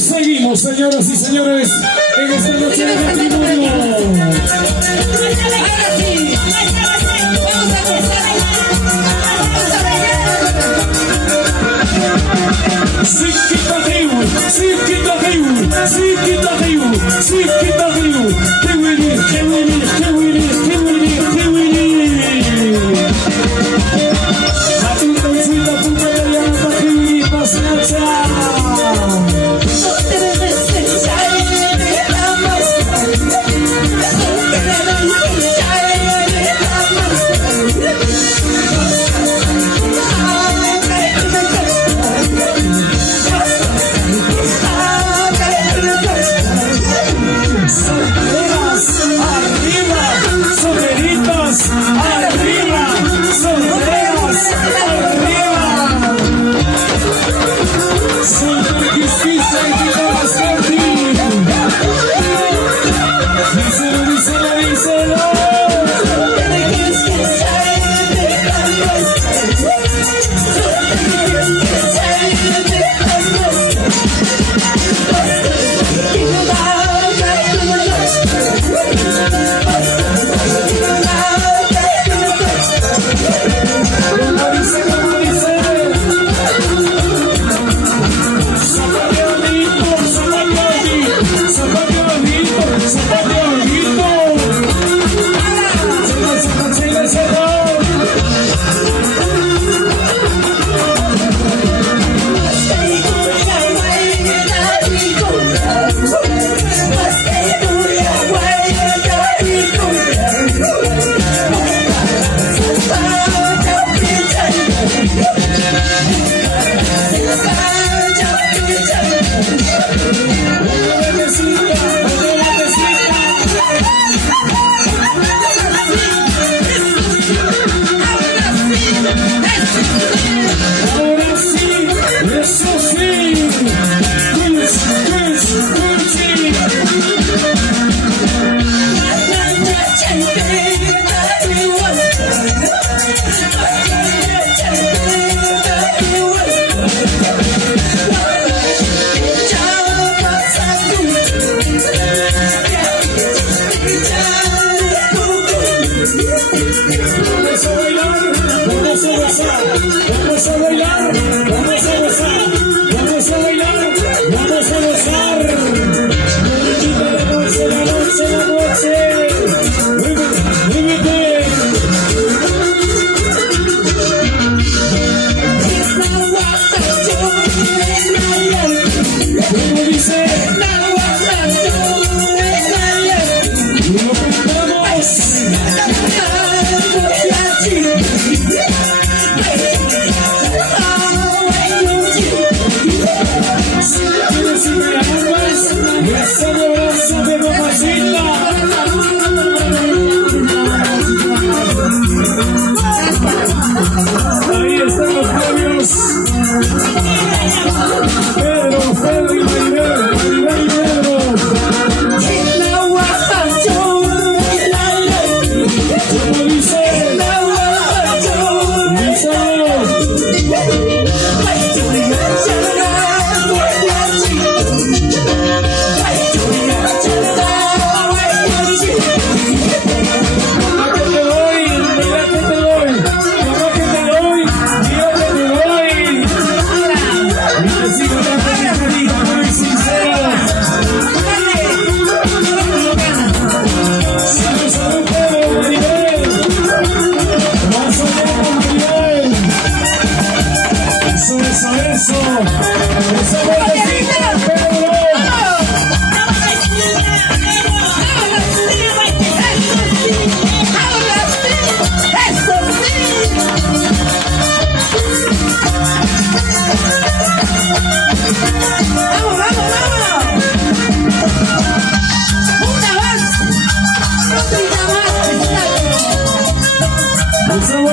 Seguimos, señoras y señores, en esta noche de matrimonio. Ahora sí, vamos a empezar a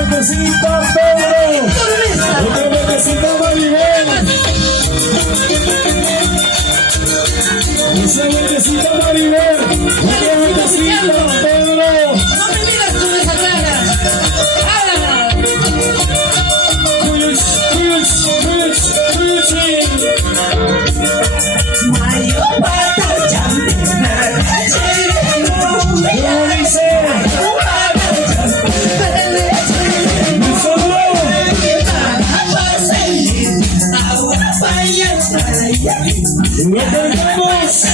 vueltecita, Pedro. Otra vueltecita, Maribel. Esa vueltecita, Maribel. Otra vueltecita, Pedro. No me miras con esa cara. ¡Háblala! Push. Lo cantamos.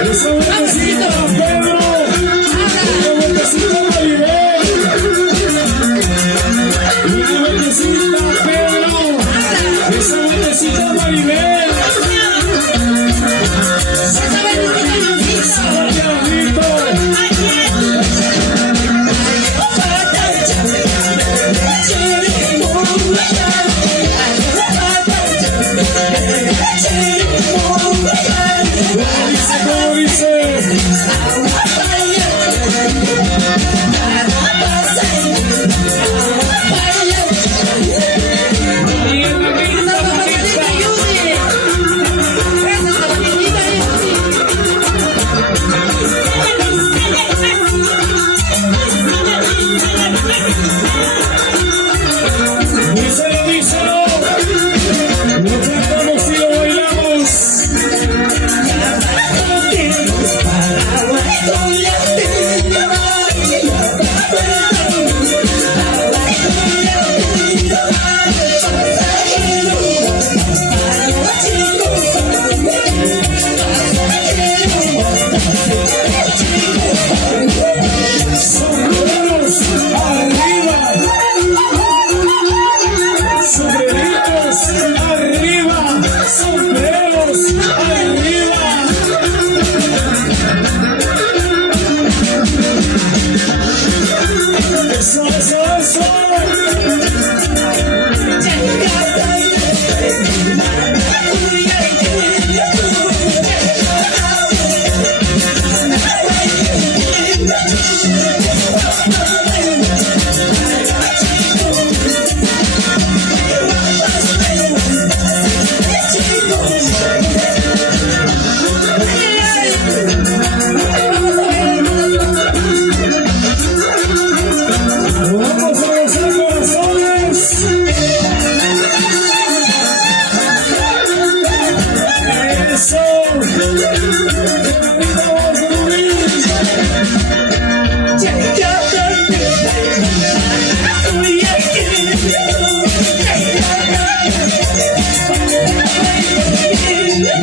Esa vueltecita, Pedro. Una vueltecita, Maribel. Una vueltecita, Pedro. Esa vueltecita, Maribel. Santiaguito. ¿Cómo dice? Díselo. Lo cantamos y lo bailamos. Sombreros arriba. Sombreritos arriba. Sombreros arriba. Eso. Vamos a gozar corazones. Eso. Ahorita vamos a morir.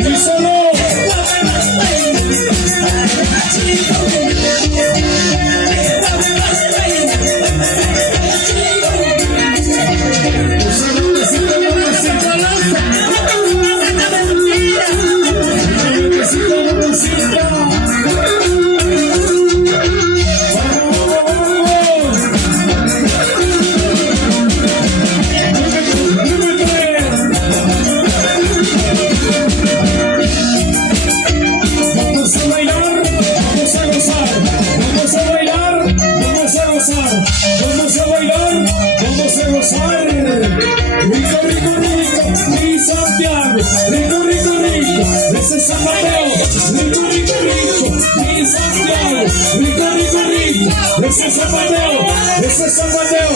Díselo. Vamos a bailar, vamos a gozar. Rico, mi Santiago. Rico, ese es San Mateo. Rico, mi Santiago. Rico, ese es San Mateo. Ese es San Mateo.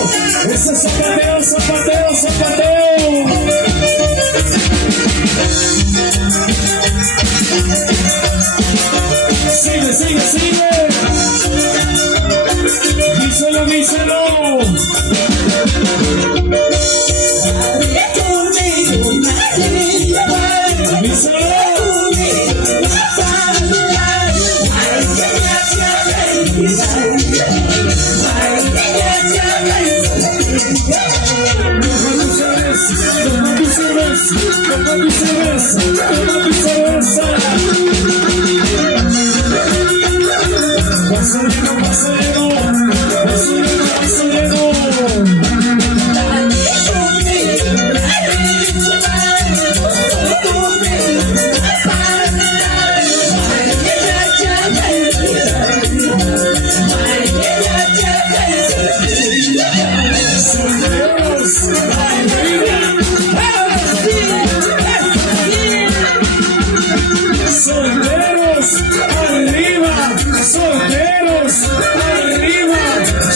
Ese es San Mateo. Sigue. Díselo. Díselo. Toma tu cerveza. Pasarelo.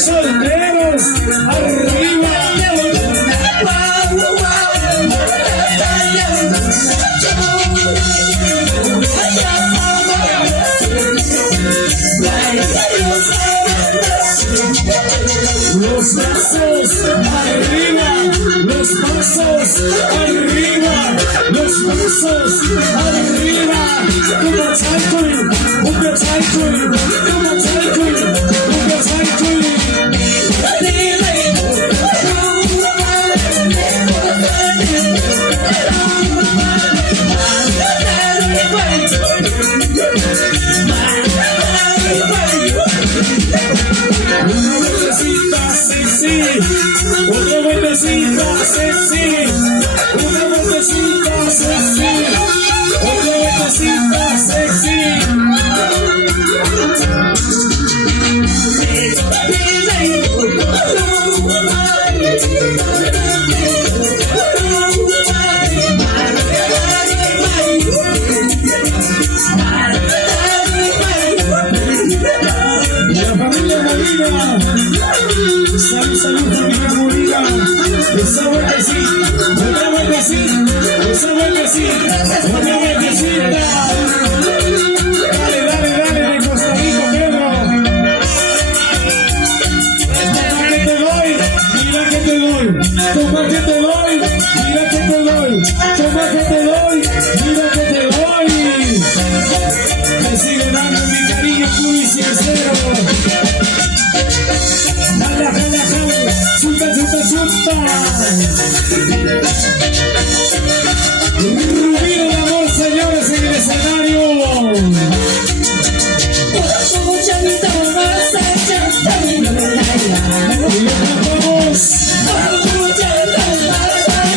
Solteros arriba. Los brazos arriba, los brazos brazos arriba, los brazos arriba. Cumbia cycle, cumbia cycle, cumbia cycle, cumbia cycle. Una vueltecita sexy, otra vueltecita sexy, una vueltecita sexy, otra vueltecita sexy. La familia Molina, salud familia Molina, esa vueltecita, otra vueltecita, esa vueltecita, otra vueltecita. Dale, de Costa Rica, Pedro. Toma que te doy, mira que te doy, toma que te doy, mira que te doy, toma que te doy, mira que te doy. Me sigue dando mi cariño muy sincero. Jala, chuta. Rubino de amor, señores, en el escenario. Y lo cantamos.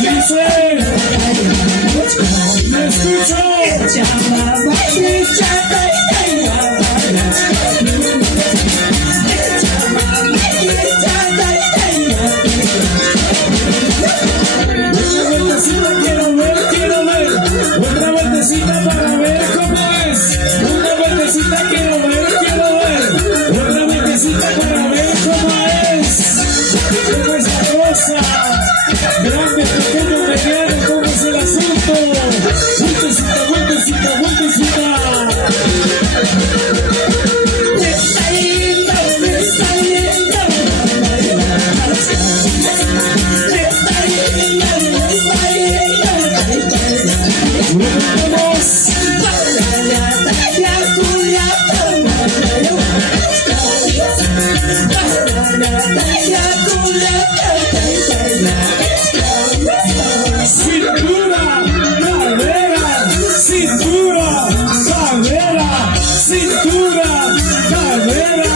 Dice, me escucho. Otra vueltecita para ver cómo es. Una vueltecita quiero ver. Otra vueltecita para ver cómo es. ¿Cómo es la cosa? Grande, pequeño, mediano, ¿cómo es el asunto? Vueltecita. Cintura, cadera.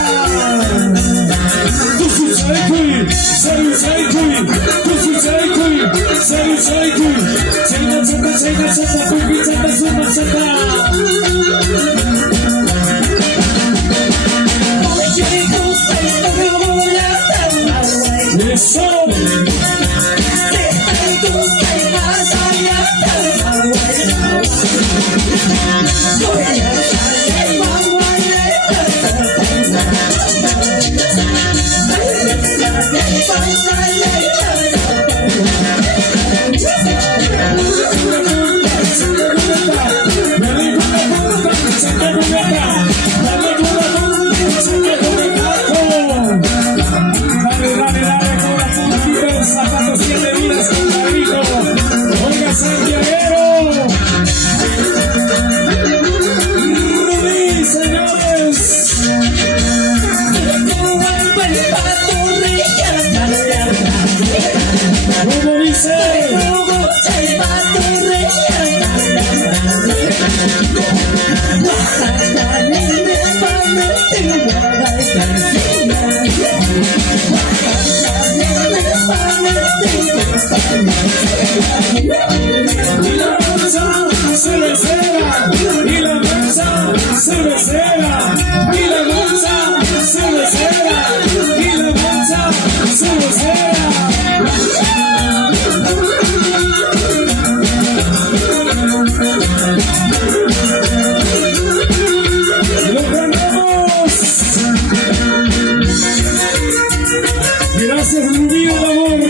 Gracias, Rubino de amor.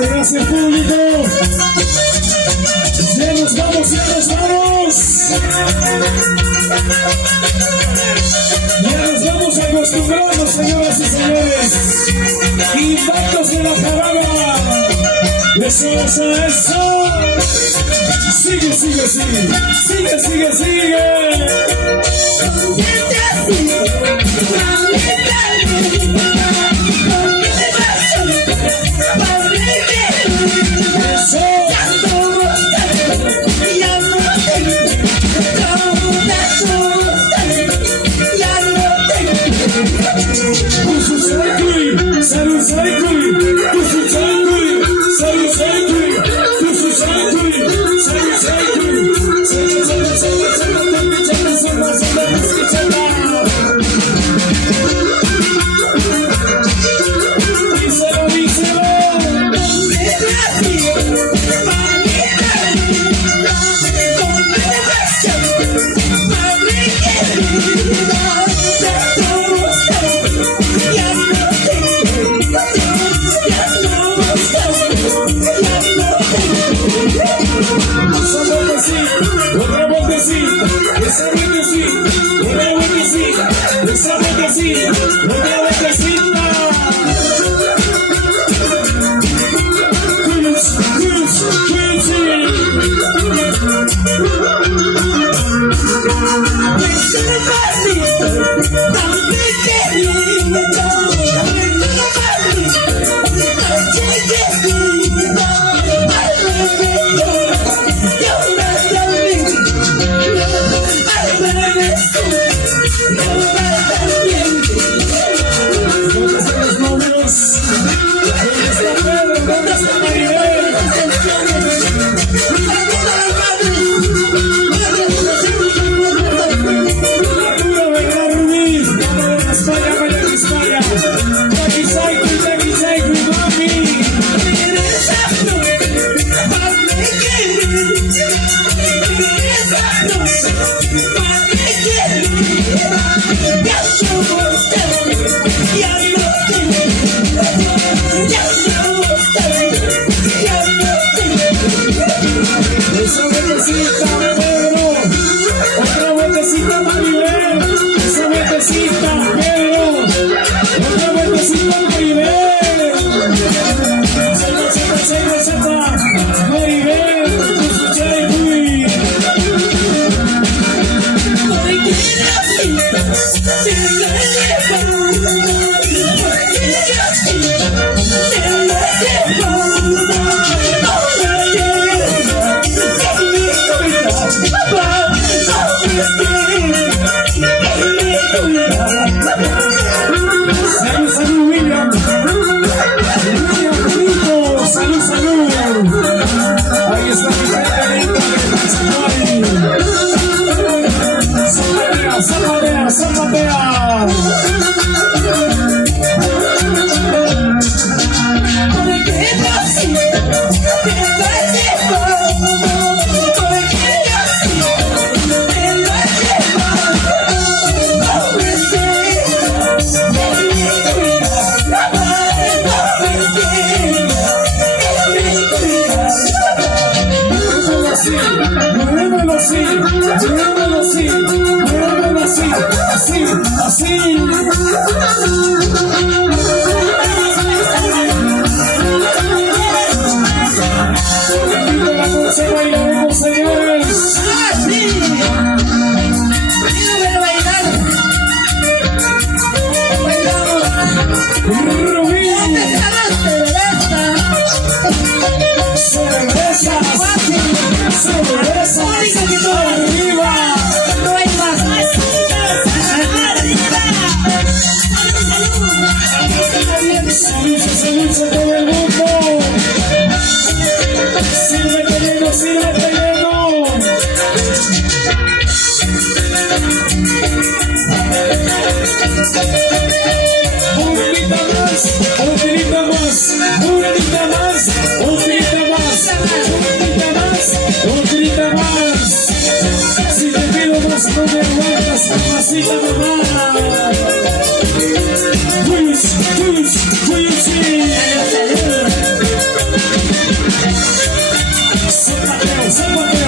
Gracias, público. Ya nos vamos. Ya nos vamos. estamos acostumbrados, señoras y señores. Impactos de la parada. Eso, eso, eso. Sigue, sigue, sigue. Sigue, sigue, sigue. Otra vueltecita, esa vueltecita, otra vueltecita, esa vueltecita, otra vueltecita.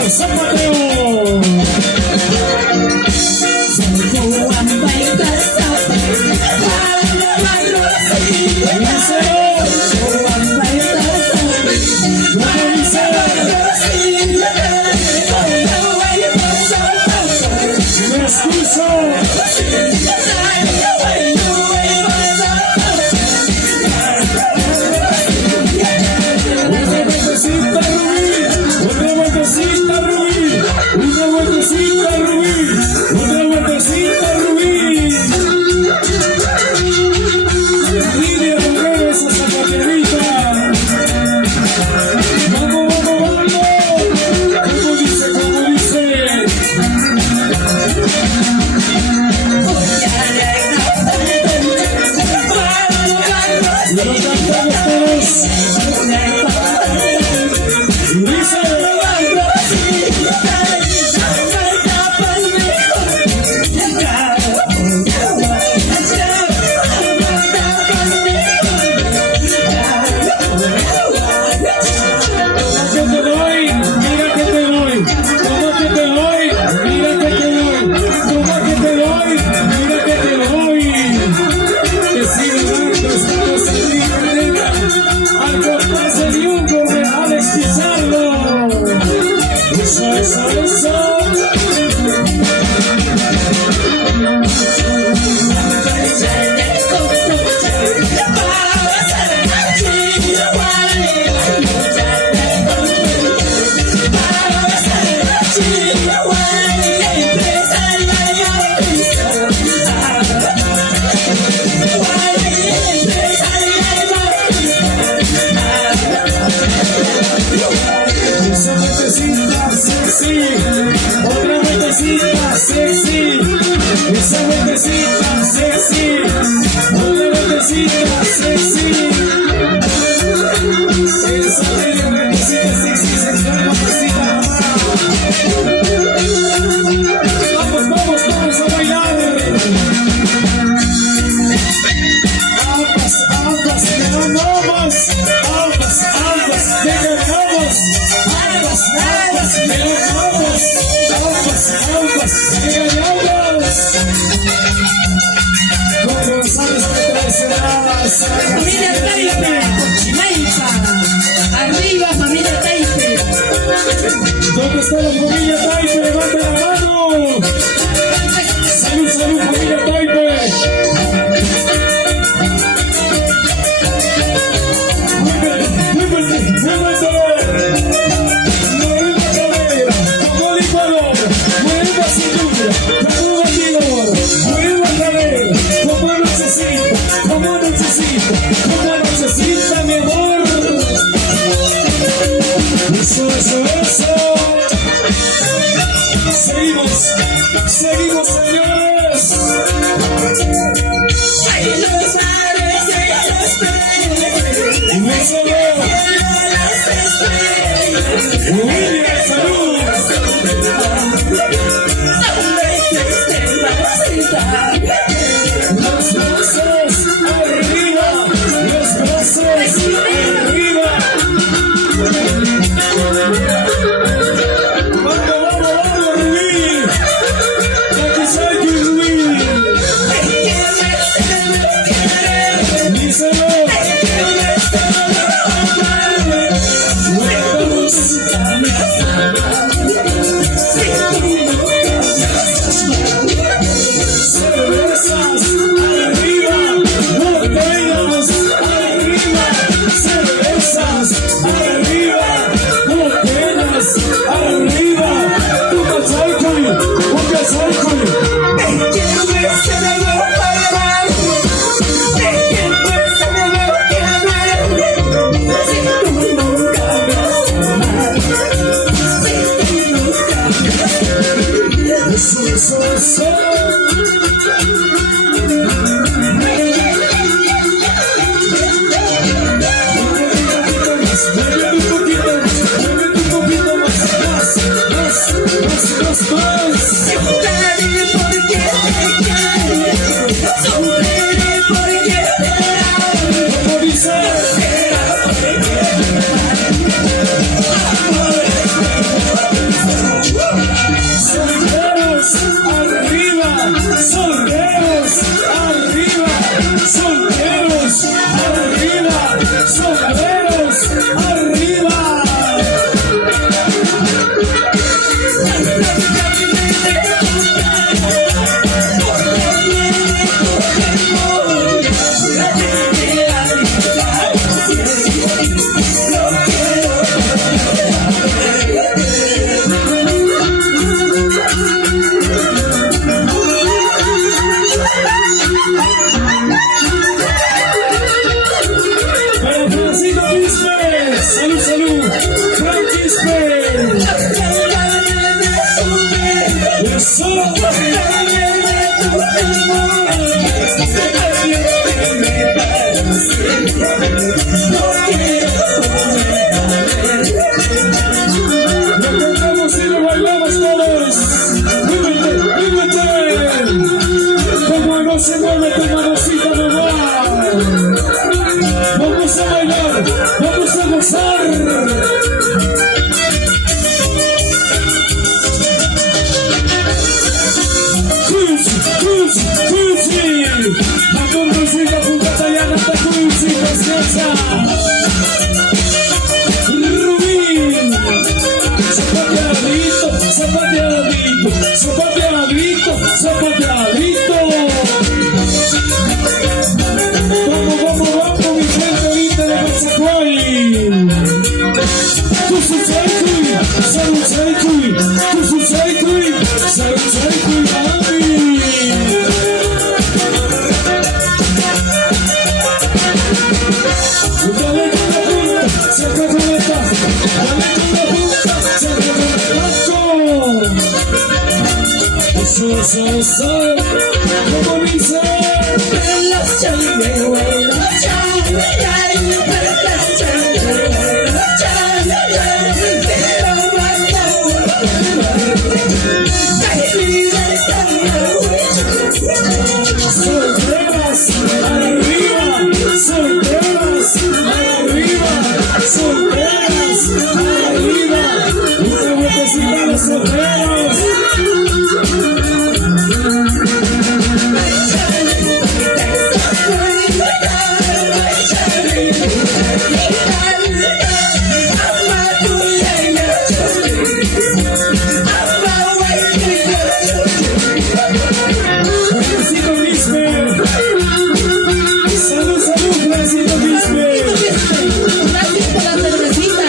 Zapateo. Esa vueltecita sexy, otra vueltecita sexy, esa vueltecita sexy, otra vueltecita sexy, esa vueltecita sexy, sensual, mamacita. Vamos, vamos, vamos a bailar. Ambas, ambas, que ganamos, ambas, ambas, que ganamos. Ambas, ambas, que ganamos. Ambas, ambas, que ganamos. Con González que traicionadas. Familia Taipe, Naipa. Arriba, familia Taipe. ¿Dónde está la familia Taipe? Levante la mano. Salud, salud, familia Taipe. Eso, eso, eso. Seguimos, seguimos, señores. William, salud. Los brazos arriba, los brazos arriba. Vamos, vamos, vamos, Rubí. Aquí Rubí. Díselo. Cervezas arriba, botellas arriba, cervezas arriba, botellas arriba. Eso. Vamos a bailar, vamos a gozar. Cruz, cruz, cruz. Como dice, solteras, arriba, solteras, arriba, solteras, arriba, una vueltecita a los solteros. Salud, salud, Francisco Bispe. Gracias por la cervecita.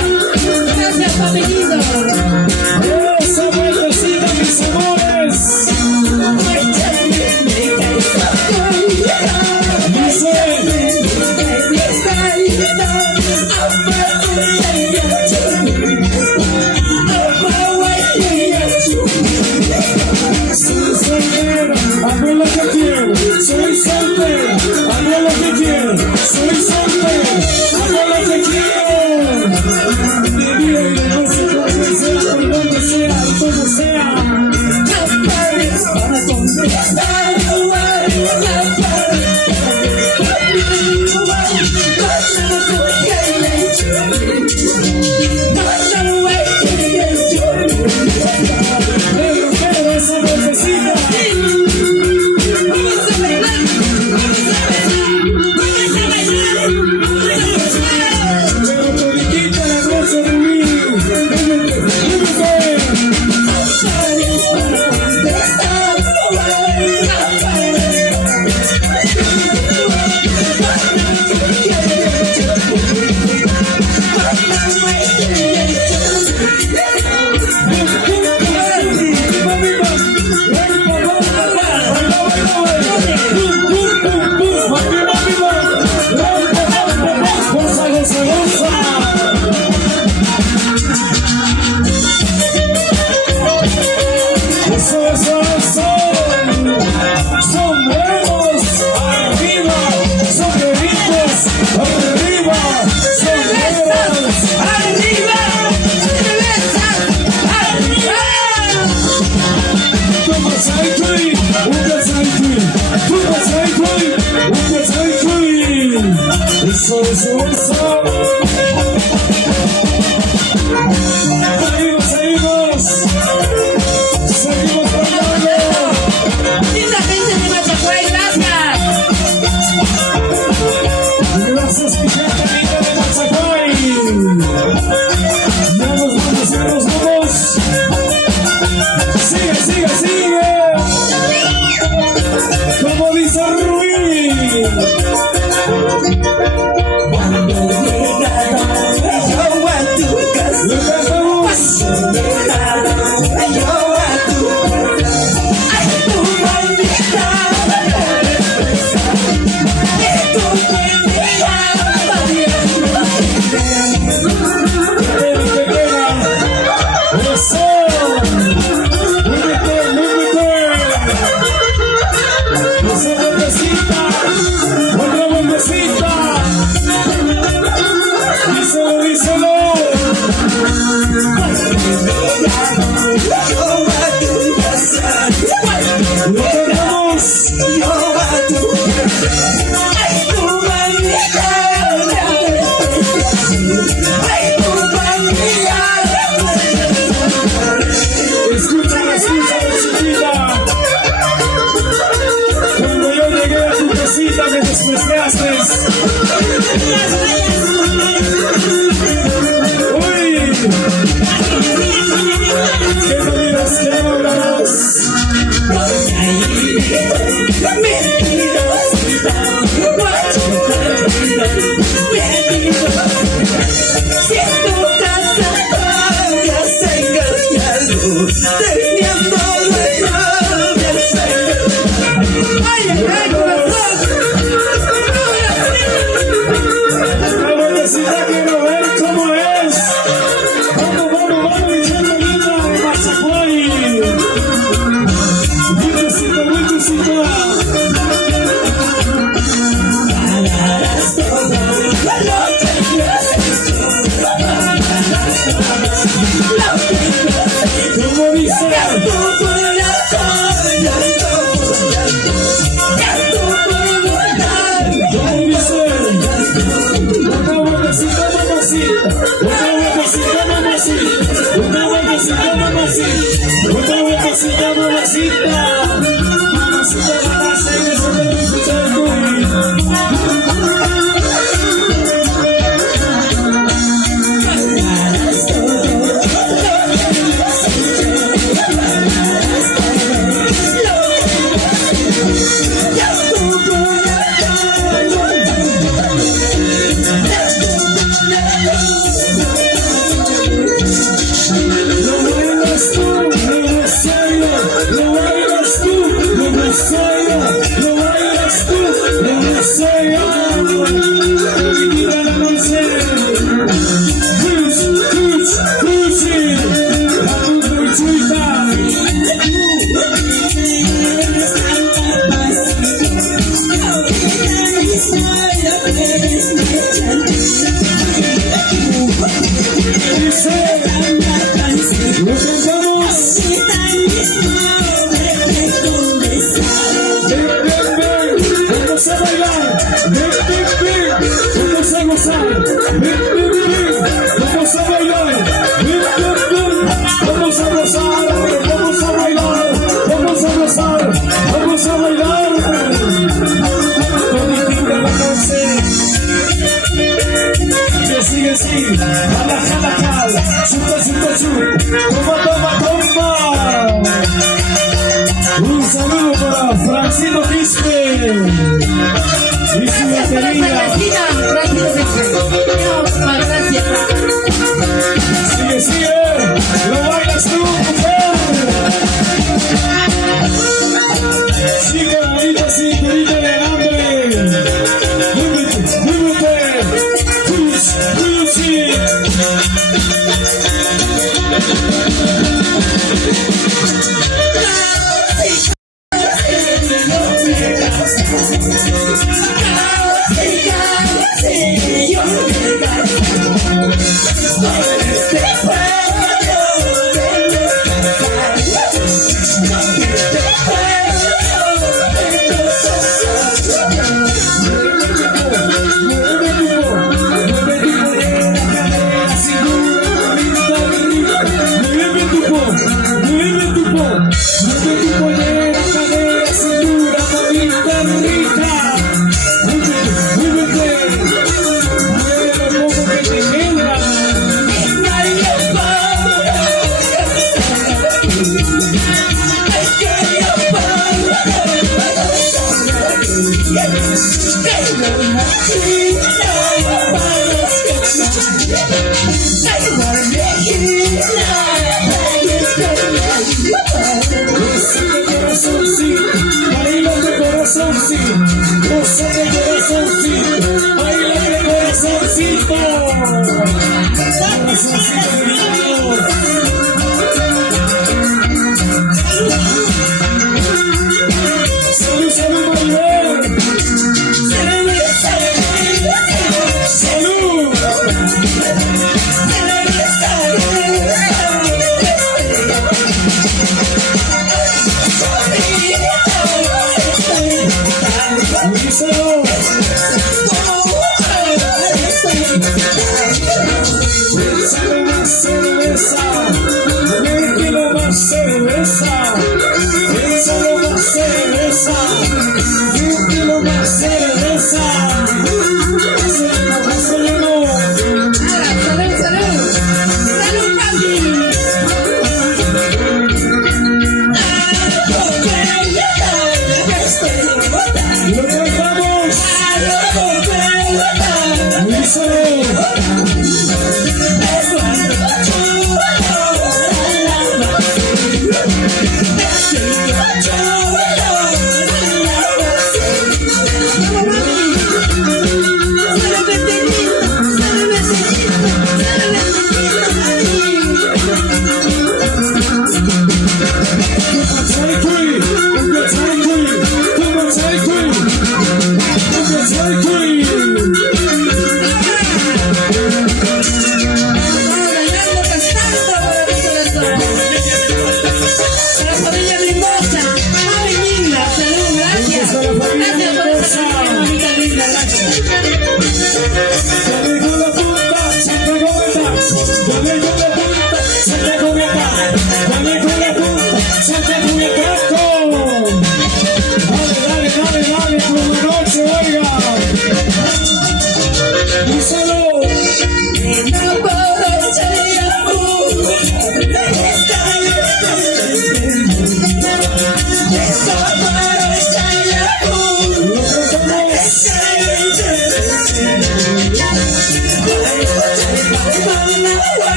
Gracias, papelito. Esa vueltecita, mis amores. Dice, soy soltera, hago lo que quiero. Soy soltera, hago lo que quiero. Soy soltera, hago lo que quiero. De día y de noche, donde sea, por donde sea, y todo sea. Para donde pero esa vueltecita. Pero toditita la rosa de mí. Son buenos, arriba, son bonitos, arriba, son buenos, ¡Arriba! ¡Cerveza! ¡Arriba! Como Saitui, eso, eso, eso. Seguimos bailando. Linda gente de Machacuay, gracias. Gracias, mi gente linda de Machacuay. Vamos, vamos, vamos, vamos. Sigue, sigue, sigue. Como dice Rubí. ¿Cómo dice? Un saludo para Francino Quispe y su batería. Sigue, sigue, lo bailas tú, mujer. Sigue bonita cinturita de hambre. Muévete, push,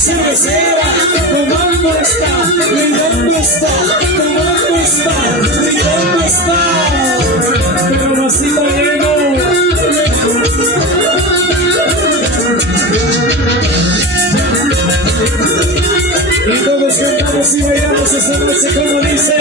Cervecera, tomando está, brindando está, tomando está, brindando está, pero vasito lleno. Y todos cantamos y bailamos esta noche como dice.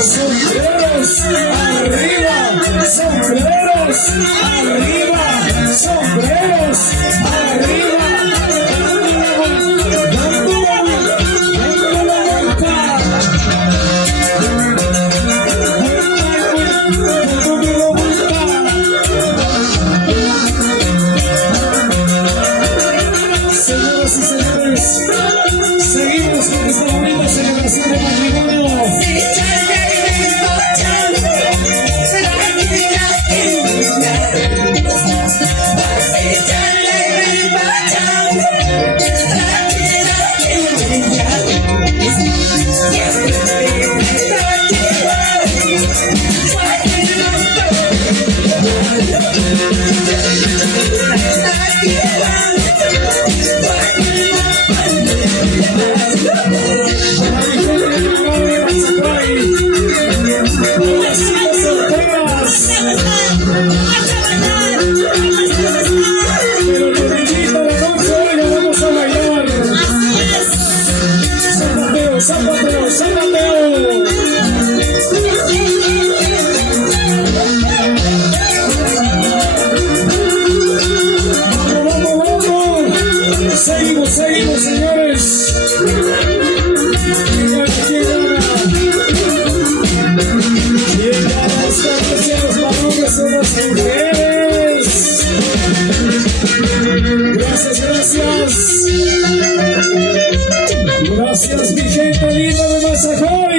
Sombreros arriba, sombreros arriba, sombreros arriba, dando la vuelta, señoras y señores, seguimos con esta bonita celebración de matrimonio. Zapateo, zapateo. Vamos, vamos, vamos. Seguimos, seguimos, señores. ¿Quién gana esta noche? Los varones o las mujeres? Gracias, gracias. Gracias, mi gente linda de Mazajón.